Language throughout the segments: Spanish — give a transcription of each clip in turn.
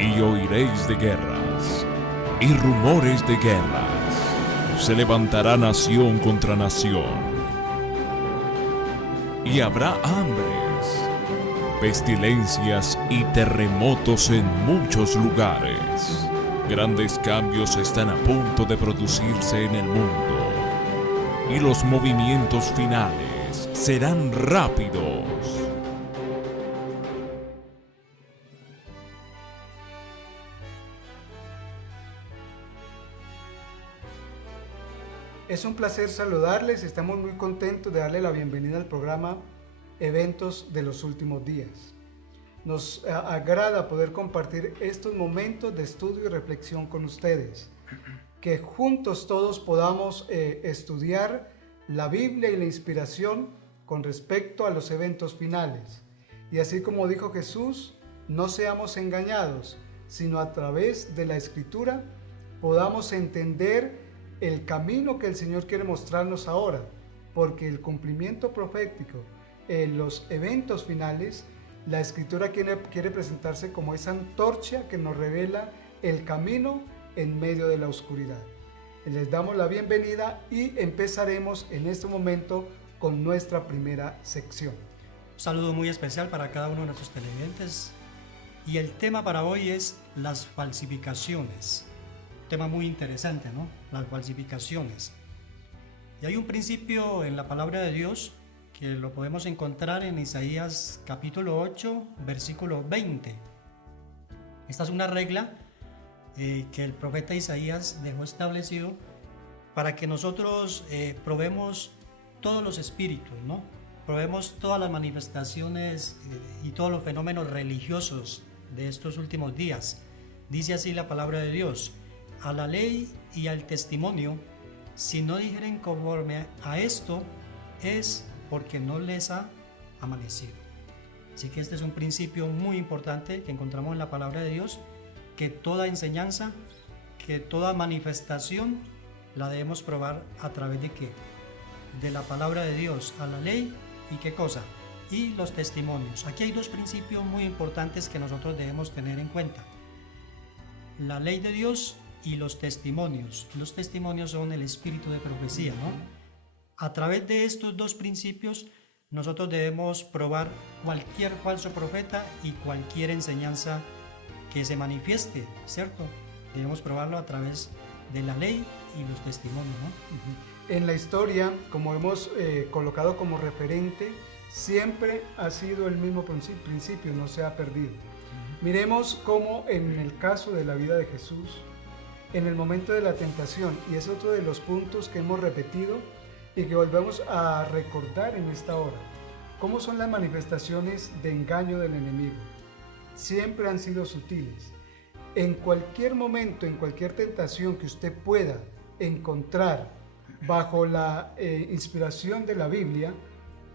Y oiréis de guerras y rumores de guerras. Se levantará nación contra nación. Y habrá hambres, pestilencias y terremotos en muchos lugares. Grandes cambios están a punto de producirse en el mundo. Y los movimientos finales serán rápidos. Es un placer saludarles, estamos muy contentos de darle la bienvenida al programa Eventos de los Últimos Días. Nos agrada poder compartir estos momentos de estudio y reflexión con ustedes, que juntos todos podamos estudiar la Biblia y la inspiración con respecto a los eventos finales. Y así como dijo Jesús, no seamos engañados, sino a través de la Escritura podamos entender el camino que el Señor quiere mostrarnos ahora, porque el cumplimiento profético en los eventos finales, la Escritura quiere presentarse como esa antorcha que nos revela el camino en medio de la oscuridad. Les damos la bienvenida y empezaremos en este momento con nuestra primera sección. Un saludo muy especial para cada uno de nuestros televidentes y el tema para hoy es las falsificaciones. Tema muy interesante, ¿no? Las falsificaciones. Y hay un principio en la palabra de Dios que lo podemos encontrar en Isaías capítulo 8, versículo 20. Esta es una regla que el profeta Isaías dejó establecido para que nosotros probemos todos los espíritus, ¿no? Probemos todas las manifestaciones y todos los fenómenos religiosos de estos últimos días. Dice así la palabra de Dios: a la ley y al testimonio, si no dijeren conforme a esto, es porque no les ha amanecido. Así que este es un principio muy importante que encontramos en la palabra de Dios, que toda enseñanza, que toda manifestación la debemos probar a través de ¿qué? De la palabra de Dios, a la ley y ¿qué cosa? Y los testimonios. Aquí hay dos principios muy importantes que nosotros debemos tener en cuenta: la ley de Dios y los testimonios. Los testimonios son el espíritu de profecía, ¿no? A través de estos dos principios nosotros debemos probar cualquier falso profeta y cualquier enseñanza que se manifieste, ¿cierto? Debemos probarlo a través de la ley y los testimonios, ¿no? En la historia, como hemos colocado como referente, siempre ha sido el mismo principio, no se ha perdido. Miremos cómo en el caso de la vida de Jesús, en el momento de la tentación, y es otro de los puntos que hemos repetido y que volvemos a recordar en esta hora, cómo son las manifestaciones de engaño del enemigo. Siempre han sido sutiles. En cualquier momento, en cualquier tentación que usted pueda encontrar bajo la inspiración de la Biblia,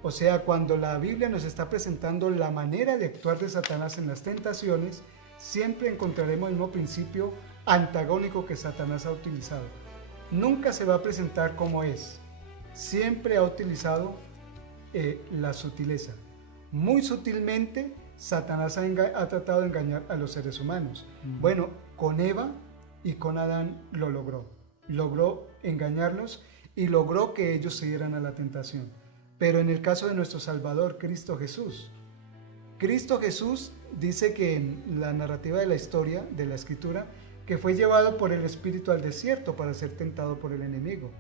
o sea, cuando la Biblia nos está presentando la manera de actuar de Satanás en las tentaciones, siempre encontraremos el mismo principio antagónico que Satanás ha utilizado. Nunca se va a presentar como es. Siempre ha utilizado la sutileza. Muy sutilmente, Satanás ha tratado de engañar a los seres humanos. Bueno, con Eva y con Adán lo logró. Logró engañarlos y logró que ellos se dieran a la tentación. Pero en el caso de nuestro Salvador, Cristo Jesús dice que en la narrativa de la historia, de la Escritura, que fue llevado por el Espíritu al desierto para ser tentado por el enemigo.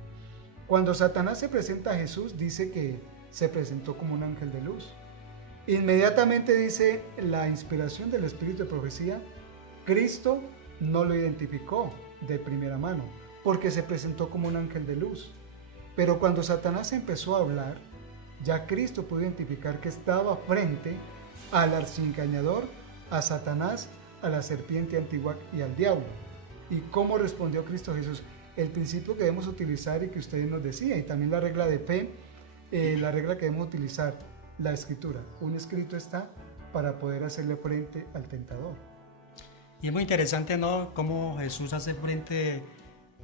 Cuando Satanás se presenta a Jesús, dice que se presentó como un ángel de luz. Inmediatamente dice la inspiración del Espíritu de profecía, Cristo no lo identificó de primera mano, porque se presentó como un ángel de luz. Pero cuando Satanás empezó a hablar, ya Cristo pudo identificar que estaba frente al archiengañador, a Satanás, a la serpiente antigua y al diablo. ¿Y cómo respondió Cristo Jesús? El principio que debemos utilizar y que ustedes nos decían, y también la regla de fe, la regla que debemos utilizar, la Escritura. Un escrito está para poder hacerle frente al tentador. Y es muy interesante, ¿no?, cómo Jesús hace frente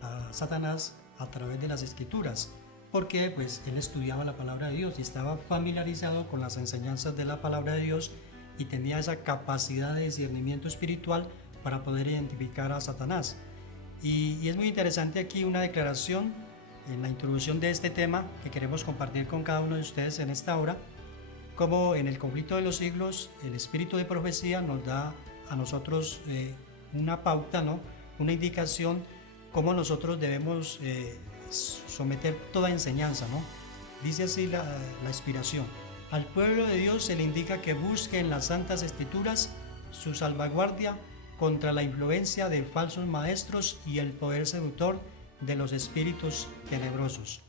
a Satanás a través de las Escrituras, porque pues él estudiaba la palabra de Dios y estaba familiarizado con las enseñanzas de la palabra de Dios y tenía esa capacidad de discernimiento espiritual para poder identificar a Satanás. Y es muy interesante aquí una declaración en la introducción de este tema que queremos compartir con cada uno de ustedes en esta hora, como en el conflicto de los siglos el espíritu de profecía nos da a nosotros una pauta, ¿no? Una indicación cómo nosotros debemos someter toda enseñanza, ¿no? Dice así la inspiración: al pueblo de Dios se le indica que busque en las santas escrituras su salvaguardia contra la influencia de falsos maestros y el poder seductor de los espíritus tenebrosos.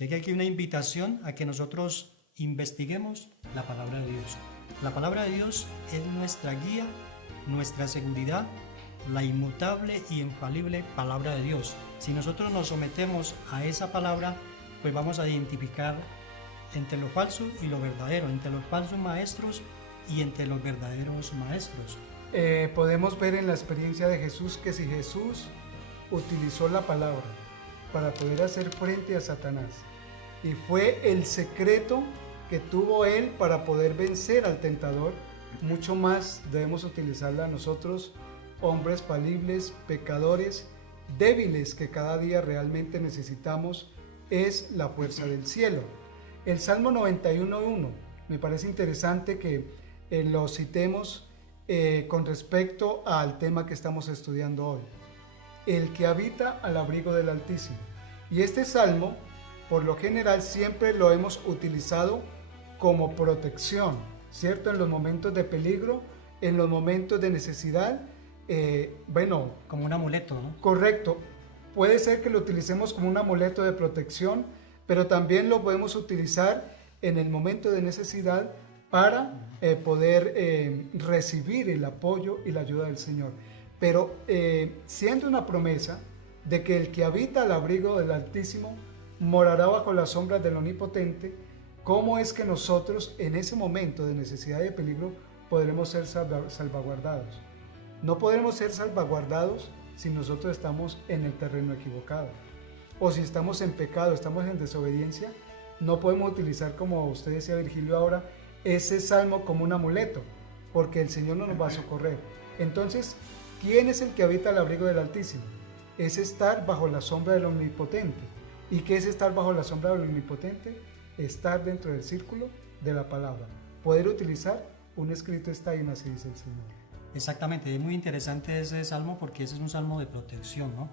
Hay aquí una invitación a que nosotros investiguemos la palabra de Dios. La palabra de Dios es nuestra guía, nuestra seguridad, la inmutable y infalible palabra de Dios. Si nosotros nos sometemos a esa palabra, pues vamos a identificar entre lo falso y lo verdadero, entre los falsos maestros y entre los verdaderos maestros. Podemos ver en la experiencia de Jesús que si Jesús utilizó la palabra para poder hacer frente a Satanás, y fue el secreto que tuvo él para poder vencer al tentador, mucho más debemos utilizarla nosotros, hombres falibles, pecadores, débiles, que cada día realmente necesitamos es la fuerza del cielo. El Salmo 91:1, me parece interesante que lo citemos con respecto al tema que estamos estudiando hoy. El que habita al abrigo del Altísimo. Y este salmo, por lo general, siempre lo hemos utilizado como protección, ¿cierto? En los momentos de peligro, en los momentos de necesidad, como un amuleto, ¿no? Correcto. Puede ser que lo utilicemos como un amuleto de protección, pero también lo podemos utilizar en el momento de necesidad para poder recibir el apoyo y la ayuda del Señor. Pero siendo una promesa de que el que habita al abrigo del Altísimo morará bajo las sombras del Omnipotente, ¿cómo es que nosotros en ese momento de necesidad y de peligro podremos ser salvaguardados? No podremos ser salvaguardados si nosotros estamos en el terreno equivocado, o si estamos en pecado, estamos en desobediencia. No podemos utilizar, como usted decía, Virgilio, ahora, ese salmo como un amuleto, porque el Señor no nos va a socorrer. Entonces, ¿quién es el que habita al abrigo del Altísimo? Es estar bajo la sombra del Omnipotente. ¿Y qué es estar bajo la sombra del Omnipotente? Estar dentro del círculo de la palabra. Poder utilizar un escrito está y así dice el Señor. Exactamente, es muy interesante ese salmo porque ese es un salmo de protección, ¿no?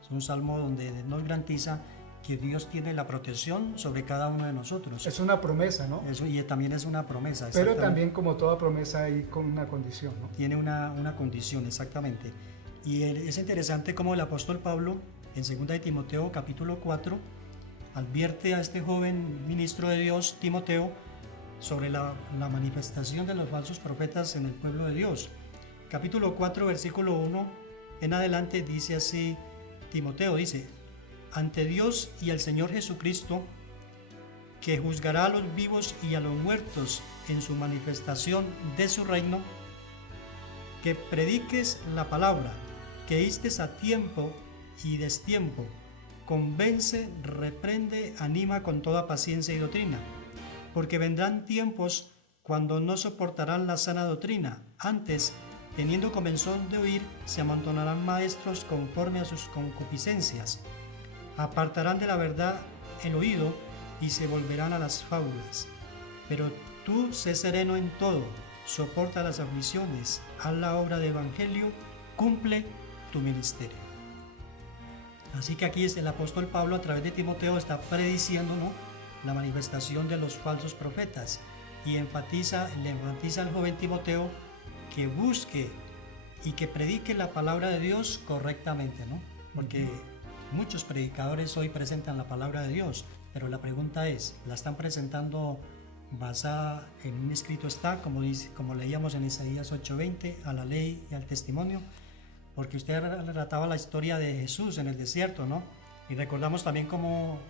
Es un salmo donde nos garantiza que Dios tiene la protección sobre cada uno de nosotros. Es una promesa, ¿no? Eso, y también es una promesa. Pero también, como toda promesa, hay con una condición, ¿no? Tiene una condición, exactamente. Y es interesante cómo el apóstol Pablo, en 2 de Timoteo, capítulo 4, advierte a este joven ministro de Dios, Timoteo, sobre la manifestación de los falsos profetas en el pueblo de Dios. Capítulo 4, versículo 1 en adelante, dice así, Timoteo dice: ante Dios y el Señor Jesucristo, que juzgará a los vivos y a los muertos en su manifestación de su reino, que prediques la palabra, que istes a tiempo y destiempo, convence, reprende, anima con toda paciencia y doctrina, porque vendrán tiempos cuando no soportarán la sana doctrina, antes, teniendo comezón de oír, se amontonarán maestros conforme a sus concupiscencias, apartarán de la verdad el oído y se volverán a las fábulas. Pero tú sé sereno en todo, soporta las aflicciones, haz la obra del evangelio, cumple tu ministerio. Así que aquí el apóstol Pablo, a través de Timoteo, está prediciendo, ¿no?, la manifestación de los falsos profetas, y le enfatiza al joven Timoteo que busque y que predique la palabra de Dios correctamente, ¿no? Porque muchos predicadores hoy presentan la palabra de Dios, pero la pregunta es, ¿la están presentando basada en un escrito como leíamos en Isaías 8:20, a la ley y al testimonio? Porque usted relataba la historia de Jesús en el desierto, ¿no? Y recordamos también cómo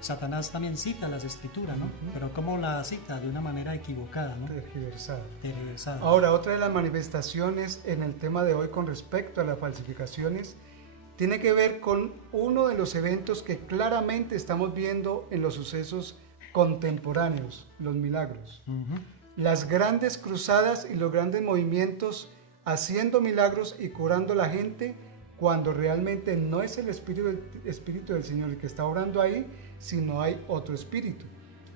Satanás también cita las escrituras, ¿no? Pero cómo la cita de una manera equivocada, ¿no? Tergiversada. Ahora, otra de las manifestaciones en el tema de hoy con respecto a las falsificaciones tiene que ver con uno de los eventos que claramente estamos viendo en los sucesos contemporáneos, los milagros. Las grandes cruzadas y los grandes movimientos haciendo milagros y curando a la gente, cuando realmente no es el Espíritu del Señor el que está orando ahí, sino hay otro espíritu.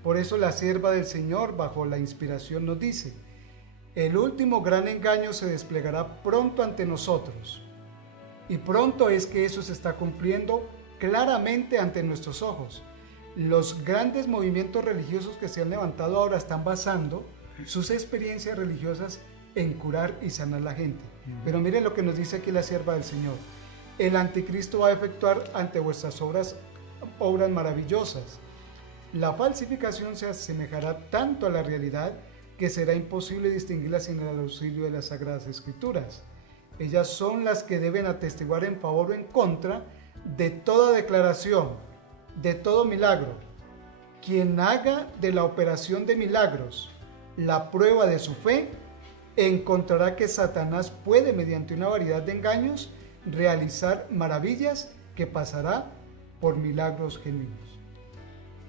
Por eso la sierva del Señor, bajo la inspiración, nos dice: el último gran engaño se desplegará pronto ante nosotros. Y pronto es que eso se está cumpliendo claramente ante nuestros ojos. Los grandes movimientos religiosos que se han levantado ahora están basando sus experiencias religiosas en curar y sanar a la gente. Pero miren lo que nos dice aquí la sierva del Señor: el anticristo va a efectuar ante vuestras obras maravillosas. La falsificación se asemejará tanto a la realidad que será imposible distinguirla sin el auxilio de las Sagradas Escrituras. Ellas son las que deben atestiguar en favor o en contra de toda declaración, de todo milagro. Quien haga de la operación de milagros la prueba de su fe, encontrará que Satanás puede, mediante una variedad de engaños, realizar maravillas que pasará por milagros genuinos.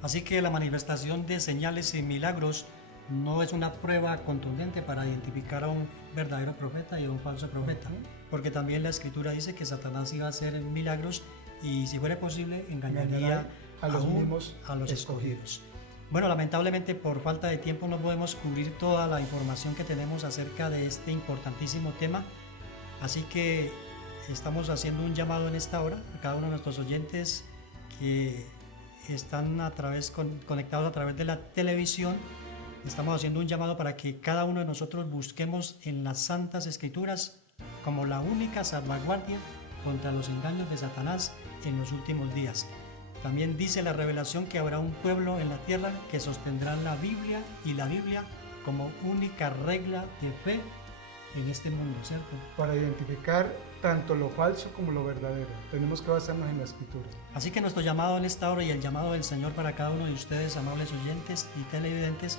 Así que la manifestación de señales y milagros no es una prueba contundente para identificar a un verdadero profeta y a un falso profeta, porque también la Escritura dice que Satanás iba a hacer milagros y, si fuera posible, engañaría a los mismos a los escogidos. Bueno, lamentablemente por falta de tiempo no podemos cubrir toda la información que tenemos acerca de este importantísimo tema, así que estamos haciendo un llamado en esta hora a cada uno de nuestros oyentes que están conectados a través de la televisión. Estamos haciendo un llamado para que cada uno de nosotros busquemos en las Santas Escrituras como la única salvaguardia contra los engaños de Satanás en los últimos días. También dice la revelación que habrá un pueblo en la tierra que sostendrá la Biblia y la Biblia como única regla de fe en este mundo, ¿cierto? Para identificar tanto lo falso como lo verdadero, tenemos que basarnos en la Escritura. Así que nuestro llamado en esta hora y el llamado del Señor para cada uno de ustedes, amables oyentes y televidentes,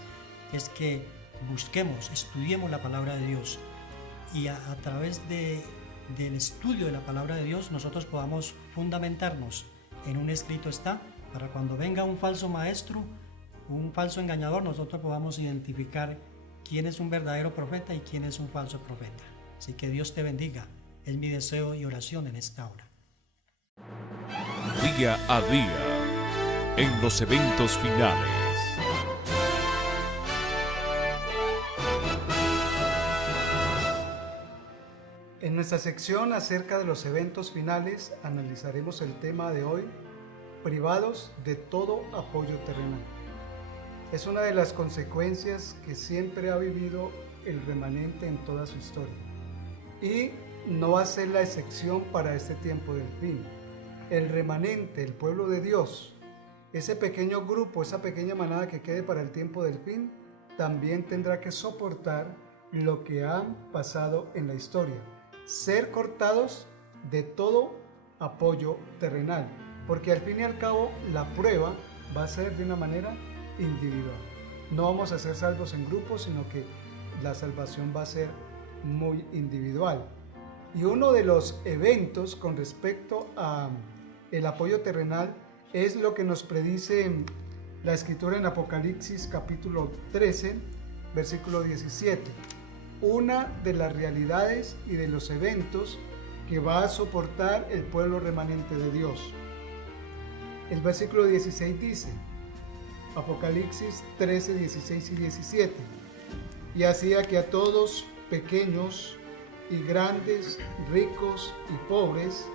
es que busquemos, estudiemos la palabra de Dios y a través del estudio de la palabra de Dios nosotros podamos fundamentarnos en un escrito está, para cuando venga un falso maestro, un falso engañador, nosotros podamos identificar quién es un verdadero profeta y quién es un falso profeta. Así que Dios te bendiga, es mi deseo y oración en esta hora. Día a día, en los eventos finales. En nuestra sección acerca de los eventos finales analizaremos el tema de hoy: privados de todo apoyo terrenal. Es una de las consecuencias que siempre ha vivido el remanente en toda su historia, y no va a ser la excepción para este tiempo del fin. El remanente, el pueblo de Dios, ese pequeño grupo, esa pequeña manada que quede para el tiempo del fin, también tendrá que soportar lo que han pasado en la historia, ser cortados de todo apoyo terrenal, porque al fin y al cabo la prueba va a ser de una manera individual. No vamos a ser salvos en grupos, sino que la salvación va a ser muy individual. Y uno de los eventos con respecto a el apoyo terrenal es lo que nos predice la Escritura en Apocalipsis capítulo 13, versículo 17. Una de las realidades y de los eventos que va a soportar el pueblo remanente de Dios. El versículo 16 dice, Apocalipsis 13, 16 y 17: y hacía que a todos, pequeños y grandes, ricos y pobres,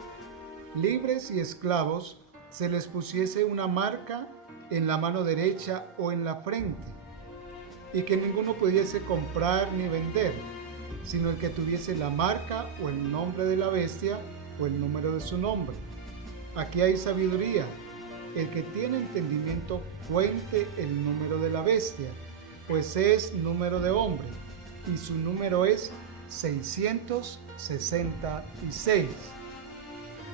libres y esclavos, se les pusiese una marca en la mano derecha o en la frente, y que ninguno pudiese comprar ni vender, sino el que tuviese la marca o el nombre de la bestia o el número de su nombre. Aquí hay sabiduría. El que tiene entendimiento cuente el número de la bestia, pues es número de hombre, y su número es 666.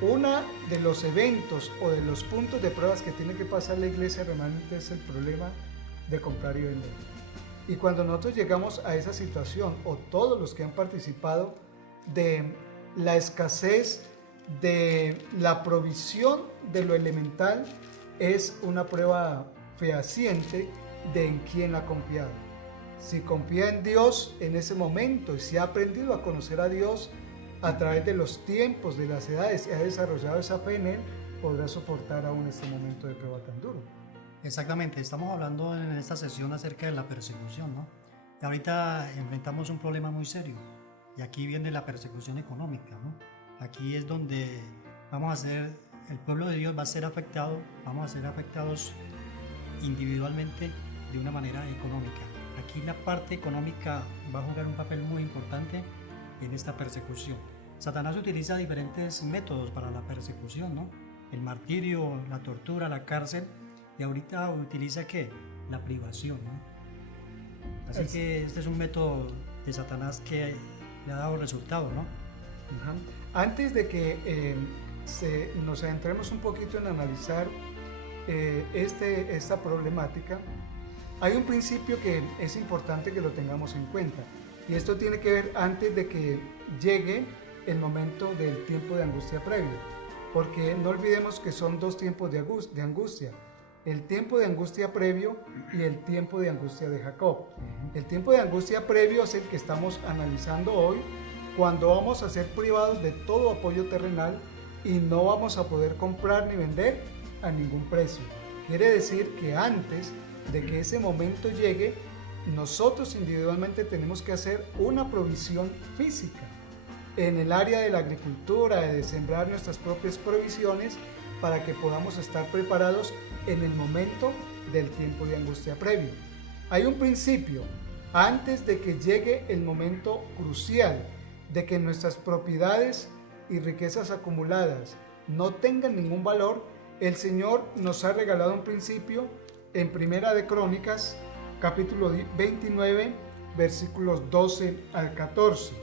Uno de los eventos o de los puntos de pruebas que tiene que pasar la iglesia remanente es el problema de comprar y vender. Y cuando nosotros llegamos a esa situación, o todos los que han participado de la escasez de la provisión de lo elemental, es una prueba fehaciente de en quién ha confiado. Si confía en Dios en ese momento y si ha aprendido a conocer a Dios a través de los tiempos, de las edades y ha desarrollado esa fe en Él, podrá soportar aún este momento de prueba tan duro. Exactamente, estamos hablando en esta sesión acerca de la persecución, ¿no? Y ahorita enfrentamos un problema muy serio y aquí viene la persecución económica, ¿no? Aquí es donde vamos a ser, el pueblo de Dios va a ser afectado, vamos a ser afectados individualmente de una manera económica. Aquí la parte económica va a jugar un papel muy importante en esta persecución. Satanás utiliza diferentes métodos para la persecución, ¿no? El martirio, la tortura, la cárcel, y ahorita utiliza ¿qué? La privación, ¿no? Así que este es un método de Satanás que le ha dado resultado, ¿no? Antes de que nos adentremos un poquito en analizar esta problemática, hay un principio que es importante que lo tengamos en cuenta, y esto tiene que ver antes de que llegue el momento del tiempo de angustia previo, porque no olvidemos que son dos tiempos de angustia, el tiempo de angustia previo y el tiempo de angustia de Jacob. El tiempo de angustia previo es el que estamos analizando hoy, cuando vamos a ser privados de todo apoyo terrenal y no vamos a poder comprar ni vender a ningún precio. Quiere decir que antes de que ese momento llegue, nosotros individualmente tenemos que hacer una provisión física en el área de la agricultura, de sembrar nuestras propias provisiones para que podamos estar preparados en el momento del tiempo de angustia previo. Hay un principio, antes de que llegue el momento crucial de que nuestras propiedades y riquezas acumuladas no tengan ningún valor, el Señor nos ha regalado un principio en Primera de Crónicas, capítulo 29, versículos 12 al 14.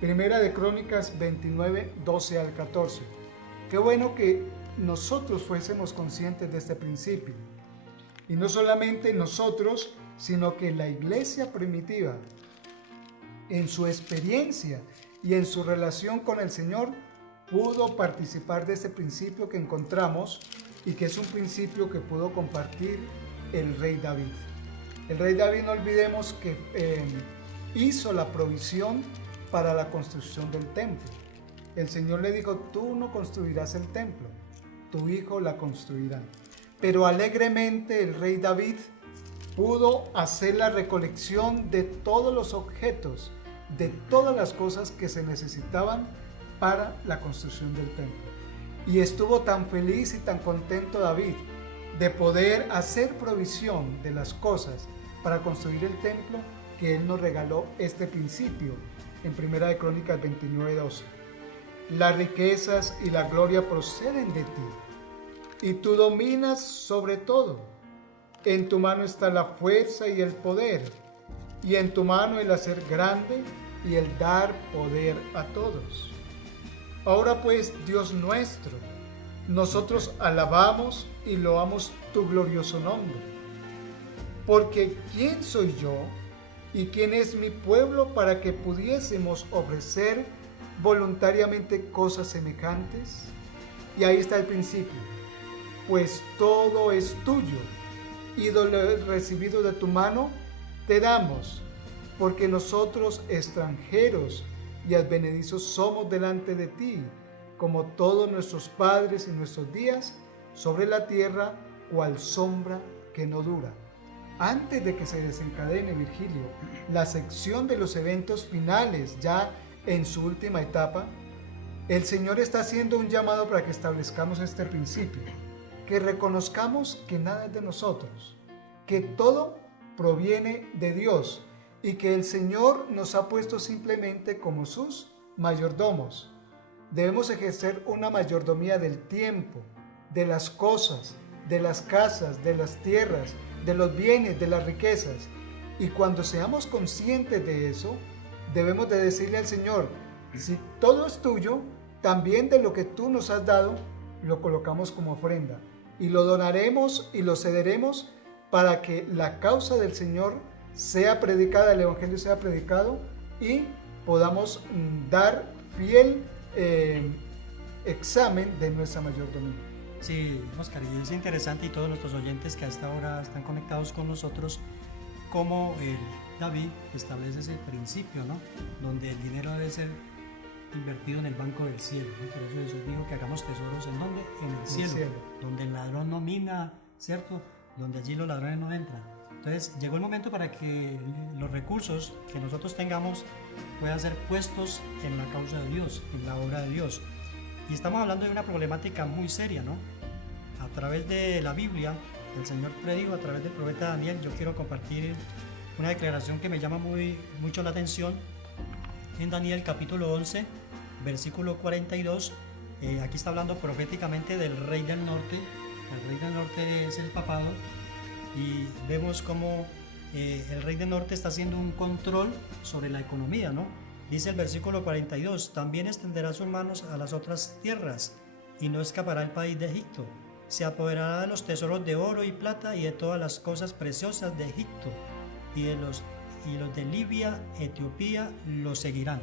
Primera de Crónicas 29, 12 al 14. Qué bueno que nosotros fuésemos conscientes de este principio. Y no solamente nosotros, sino que la iglesia primitiva, en su experiencia y en su relación con el Señor, pudo participar de este principio que encontramos y que es un principio que pudo compartir el rey David. El rey David, no olvidemos que hizo la provisión para la construcción del templo. El Señor le dijo: tú no construirás el templo, tu hijo la construirá. Pero alegremente el rey David pudo hacer la recolección de todos los objetos, de todas las cosas que se necesitaban para la construcción del templo. Y estuvo tan feliz y tan contento David de poder hacer provisión de las cosas para construir el templo, que él nos regaló este principio en Primera de Crónicas 29:12. Las riquezas y la gloria proceden de ti, y tú dominas sobre todo. En tu mano está la fuerza y el poder, y en tu mano el hacer grande y el dar poder a todos. Ahora pues, Dios nuestro, nosotros alabamos y loamos tu glorioso nombre. Porque ¿quién soy yo y quién es mi pueblo para que pudiésemos ofrecer voluntariamente cosas semejantes? Y ahí está el principio. Pues todo es tuyo, y de lo recibido de tu mano te damos, porque nosotros extranjeros y advenedizos somos delante de ti, como todos nuestros padres y nuestros días sobre la tierra, cual sombra que no dura. Antes de que se desencadene, Virgilio, la sección de los eventos finales, ya en su última etapa, el Señor está haciendo un llamado para que establezcamos este principio, que reconozcamos que nada es de nosotros, que todo proviene de Dios y que el Señor nos ha puesto simplemente como sus mayordomos. Debemos ejercer una mayordomía del tiempo, de las cosas, de las casas, de las tierras, de los bienes, de las riquezas. Y cuando seamos conscientes de eso, debemos de decirle al Señor: si todo es tuyo, también de lo que tú nos has dado, lo colocamos como ofrenda. Y lo donaremos y lo cederemos para que la causa del Señor sea predicada, el Evangelio sea predicado y podamos dar fiel examen de nuestra mayordomía. Sí, Oscar, y es interesante, y todos nuestros oyentes que hasta ahora están conectados con nosotros, cómo David establece ese principio, ¿no? Donde el dinero debe ser invertido en el banco del cielo, ¿no? Por eso Jesús dijo que hagamos tesoros ¿en dónde? En el cielo, donde el ladrón no mina, ¿cierto? Donde allí los ladrones no entran. Entonces llegó el momento para que los recursos que nosotros tengamos puedan ser puestos en la causa de Dios, en la obra de Dios. Y estamos hablando de una problemática muy seria, ¿no? A través de la Biblia, el Señor predijo a través del profeta Daniel. Yo quiero compartir una declaración que me llama mucho la atención. En Daniel capítulo 11, versículo 42, aquí está hablando proféticamente del rey del norte. El rey del norte es el papado, y vemos cómo el rey del norte está haciendo un control sobre la economía, ¿no? Dice el versículo 42, también extenderá sus manos a las otras tierras y no escapará el país de Egipto. Se apoderará de los tesoros de oro y plata y de todas las cosas preciosas de Egipto, y los de Libia, Etiopía lo seguirán.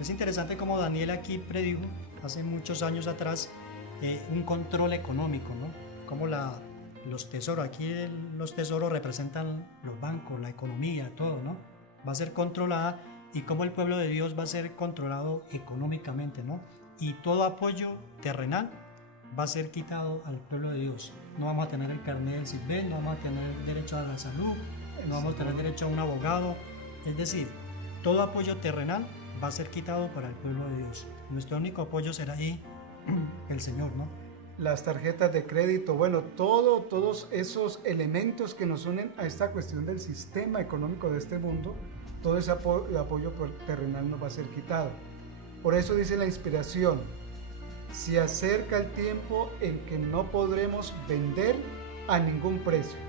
Es interesante como Daniel aquí predijo hace muchos años atrás un control económico, ¿no? Como los tesoros, aquí los tesoros representan los bancos, la economía, todo, ¿no? Va a ser controlada, y cómo el pueblo de Dios va a ser controlado económicamente, ¿no? Y todo apoyo terrenal va a ser quitado al pueblo de Dios. No vamos a tener el carnet del SISBEN, no vamos a tener derecho a la salud, no vamos a tener derecho a un abogado. Es decir, todo apoyo terrenal va a ser quitado para el pueblo de Dios. Nuestro único apoyo será ahí el Señor, ¿no? Las tarjetas de crédito, bueno, todos esos elementos que nos unen a esta cuestión del sistema económico de este mundo, todo ese apoyo terrenal nos va a ser quitado. Por eso dice la inspiración: se acerca el tiempo en que no podremos vender a ningún precio.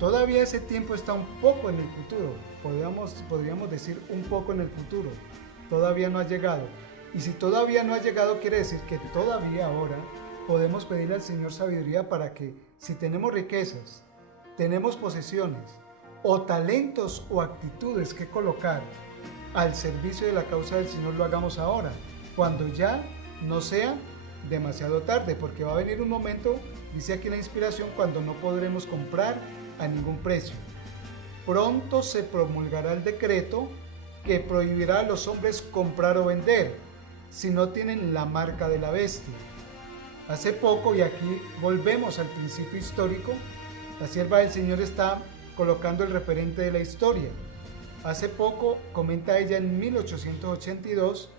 Todavía ese tiempo está un poco en el futuro, podríamos decir un poco en el futuro, todavía no ha llegado. Y si todavía no ha llegado, quiere decir que todavía ahora podemos pedirle al Señor sabiduría para que, si tenemos riquezas, tenemos posesiones o talentos o actitudes que colocar al servicio de la causa del Señor, lo hagamos ahora, cuando ya no sea demasiado tarde, porque va a venir un momento, dice aquí la inspiración, cuando no podremos comprar a ningún precio. Pronto se promulgará el decreto que prohibirá a los hombres comprar o vender si no tienen la marca de la bestia. Hace poco, y aquí volvemos al principio histórico, la sierva del Señor está colocando el referente de la historia. Hace poco, comenta ella, en 1882,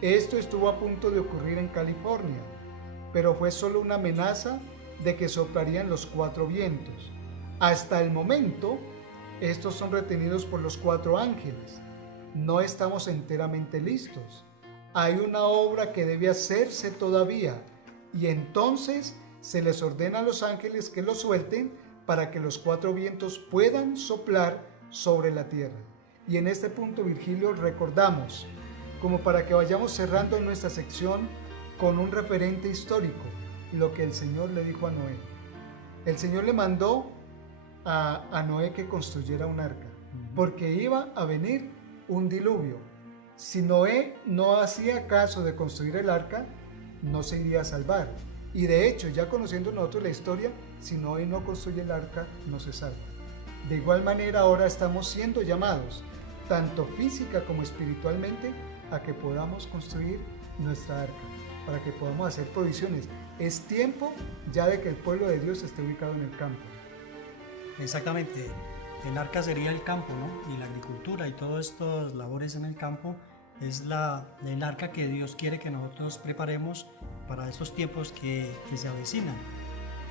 esto estuvo a punto de ocurrir en California, pero fue solo una amenaza de que soplarían los 4 vientos. Hasta el momento, estos son retenidos por los 4 ángeles. No estamos enteramente listos. Hay una obra que debe hacerse todavía, y entonces se les ordena a los ángeles que los suelten para que los 4 vientos puedan soplar sobre la tierra. Y en este punto, Virgilio, recordamos, como para que vayamos cerrando nuestra sección con un referente histórico, lo que el Señor le dijo a Noé. El Señor le mandó a Noé que construyera un arca, porque iba a venir un diluvio. Si Noé no hacía caso de construir el arca, no se iría a salvar. Y de hecho, ya conociendo nosotros la historia, si Noé no construye el arca, no se salva. De igual manera, ahora estamos siendo llamados, tanto física como espiritualmente, a que podamos construir nuestra arca, para que podamos hacer provisiones. Es tiempo ya de que el pueblo de Dios esté ubicado en el campo. Exactamente, el arca sería el campo, ¿no? Y la agricultura y todas estas labores en el campo es el arca que Dios quiere que nosotros preparemos para estos tiempos que se avecinan.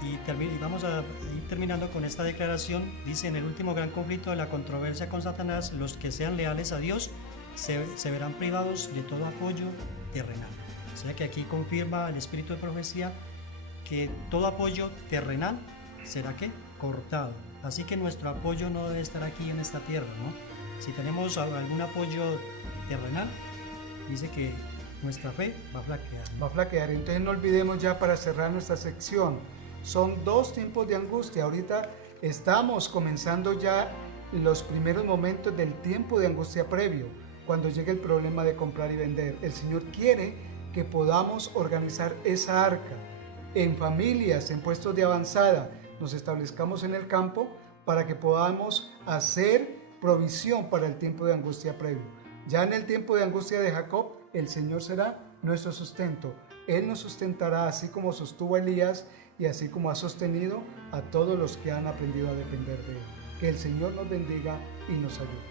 Y vamos a ir terminando con esta declaración. Dice: en el último gran conflicto de la controversia con Satanás, los que sean leales a Dios se verán privados de todo apoyo terrenal. O sea que aquí confirma el espíritu de profecía que todo apoyo terrenal será ¿qué? Cortado. Así que nuestro apoyo no debe estar aquí en esta tierra, ¿no? Si tenemos algún apoyo terrenal, dice que nuestra fe va a flaquear, ¿no? Va a flaquear. Entonces no olvidemos, ya para cerrar nuestra sección, son 2 tiempos de angustia. Ahorita estamos comenzando ya los primeros momentos del tiempo de angustia previo, cuando llegue el problema de comprar y vender. El Señor quiere que podamos organizar esa arca en familias, en puestos de avanzada, nos establezcamos en el campo para que podamos hacer provisión para el tiempo de angustia previo. Ya en el tiempo de angustia de Jacob, el Señor será nuestro sustento. Él nos sustentará así como sostuvo a Elías y así como ha sostenido a todos los que han aprendido a depender de Él. Que el Señor nos bendiga y nos ayude.